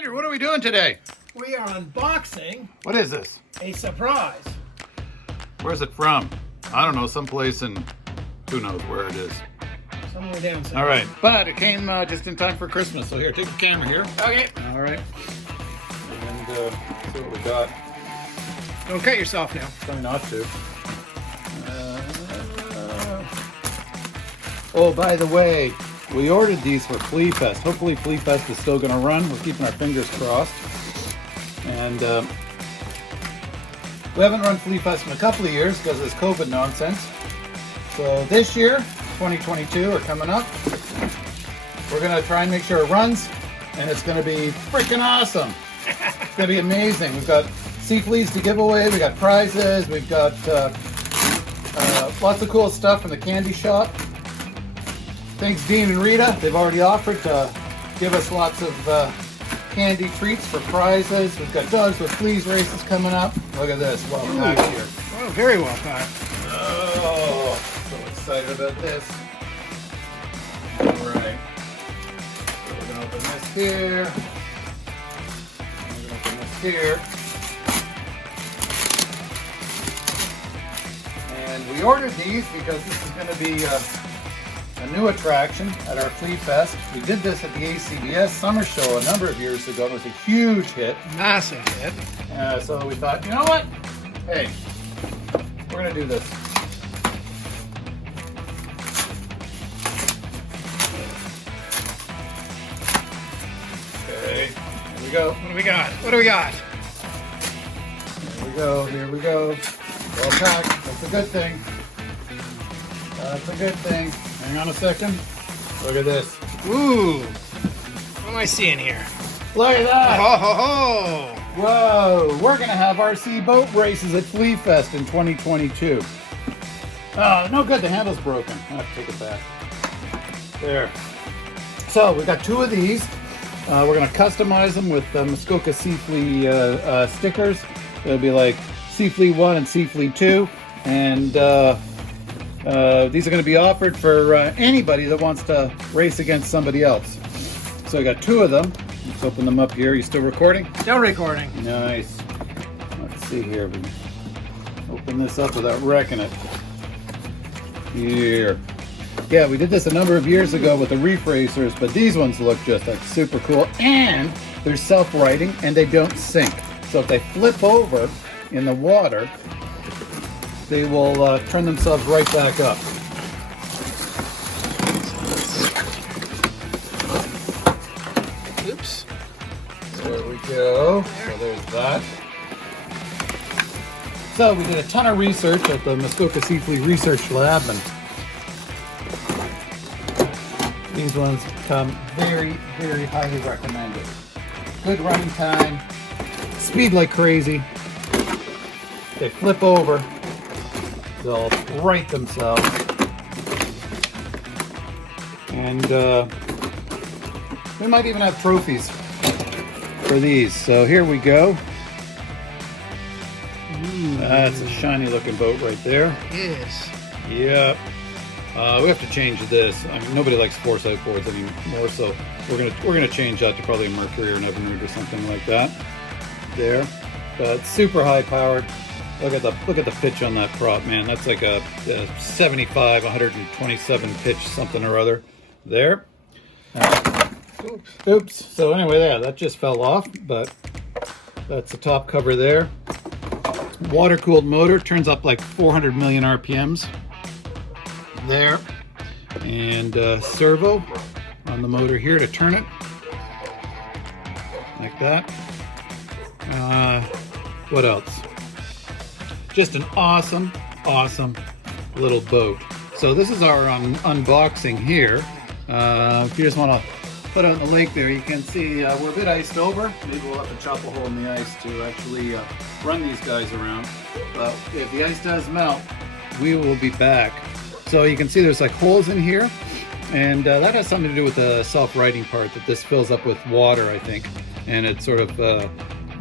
Andrew, what are we doing today? We are unboxing What is this? a surprise. Where's it from? I don't know, someplace in who knows where it is. Somewhere down south. All right, but it came just in time for Christmas. So here, take the camera here. Okay. All right. And see what we got. Don't cut yourself now. Try not to. Oh, by the way, we ordered these for Fleafest. Hopefully Fleafest is still going to run. We're keeping our fingers crossed. And we haven't run Fleafest in a couple of years because of this COVID nonsense. So this year, 2022, are coming up. We're going to try and make sure it runs. And it's going to be freaking awesome. It's going to be amazing. We've got sea fleas to give away. We've got prizes. We've got lots of cool stuff from the candy shop. Thanks, Dean and Rita. They've already offered to give us lots of candy treats for prizes. We've got Dogs with Fleas races coming up. Look at this. Well packed here. Oh, very well packed. Oh, so excited about this. All right. So we're going to open this here. We're going to open this here. And we ordered these because this is going to be a new attraction at our Fleafest. We did this at the ACBS Summer Show a number of years ago. It was a huge hit. Massive hit. So we thought, you know what? Hey, we're going to do this. Okay, here we go. What do we got? What do we got? Here we go. Here we go. Well packed. That's a good thing. That's a good thing. Hang on a second. Look at this. Ooh. What am I seeing here? Look at that. Ho ho ho! Whoa. We're going to have RC boat races at Fleafest in 2022. Oh, no good. The handle's broken. I have to take it back. There. So we got two of these. We're going to customize them with Muskoka Sea Flea stickers. It'll be like Sea Flea 1 and Sea Flea 2. And these are going to be offered for anybody that wants to race against somebody else. So I got two of them. Let's open them up here. You still recording? Still recording. Nice. Let's see here. We open this up without wrecking it. Here. Yeah, we did this a number of years ago with the reef racers, but these ones look just like super cool. And they're self-righting and they don't sink. So if they flip over in the water, they will turn themselves right back up. Oops. There we go. So there's that. So we did a ton of research at the Muskoka Sea Flea Research Lab, and these ones come very, very highly recommended. Good running time, speed like crazy. They flip over. They'll right themselves. And we might even have trophies for these. So here we go. That's a shiny looking boat right there. Yes. Yep. We have to change this. I mean, nobody likes foresight boards anymore, so we're gonna change that to probably a Mercury or an Evinrude or something like that. There. But super high powered. Look at the pitch on that prop, man. That's like a 75, 127 pitch something or other. There. Oops. So anyway, yeah, that just fell off, but that's the top cover there. Water-cooled motor, turns up like 400 million RPMs. There. And servo on the motor here to turn it. Like that. What else? Just an awesome little boat. So this is our unboxing here. If you just want to put out in the lake there, you can see we're a bit iced over. Maybe we'll have to chop a hole in the ice to actually run these guys around. But if the ice does melt, we will be back. So you can see there's like holes in here, and that has something to do with the self-righting part, that this fills up with water, I think, and it sort of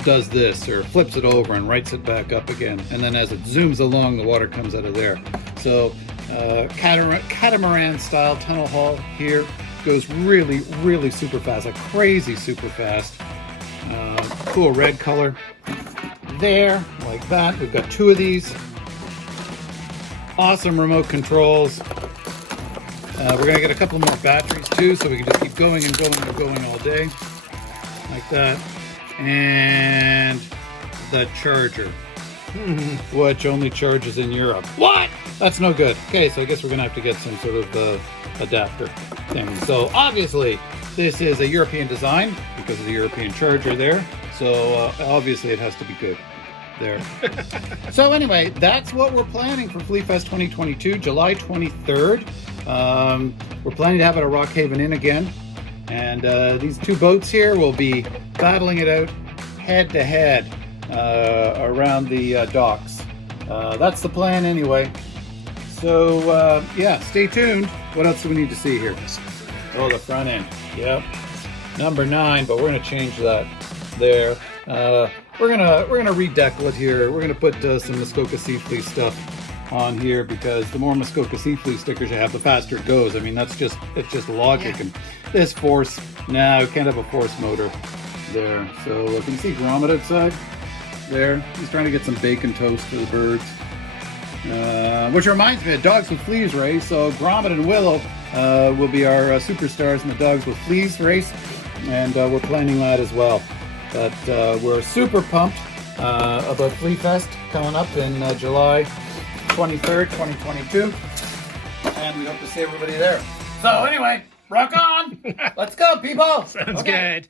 does this or flips it over and rights it back up again, and then as it zooms along, the water comes out of there. So catamaran style tunnel haul here, goes really super fast, like crazy super fast. Cool red color there, like that. We've got 2 of these. Awesome remote controls. We're gonna get a couple more batteries too, so we can just keep going and going and going all day, like that. And the charger, which only charges in Europe. What? That's no good. Okay, so I guess we're gonna have to get some sort of adapter thing. So obviously, this is a European design because of the European charger there. So obviously, it has to be good. There. So anyway, that's what we're planning for Fleafest 2022, July 23rd. We're planning to have it at Rockhaven Inn again. And these 2 boats here will be battling it out head to head around the docks. That's the plan anyway. So yeah, stay tuned. What else do we need to see here? Oh, the front end. Yep. Number 9, but we're gonna change that there. We're gonna redecal it here. We're gonna put some Muskoka Sea Fleece stuff on here because the more Muskoka Sea Fleece stickers you have, the faster it goes. I mean, it's just logic. Yeah. And this force, we can't have a force motor there. So can you see Gromit outside there? He's trying to get some bacon toast for the birds. Which reminds me, a Dogs with Fleas race. So Gromit and Willow will be our superstars in the Dogs with Fleas race, and we're planning that as well. But we're super pumped about Fleafest coming up in July 23rd, 2022. And we hope to see everybody there. So anyway, rock on! Let's go, people! Sounds good.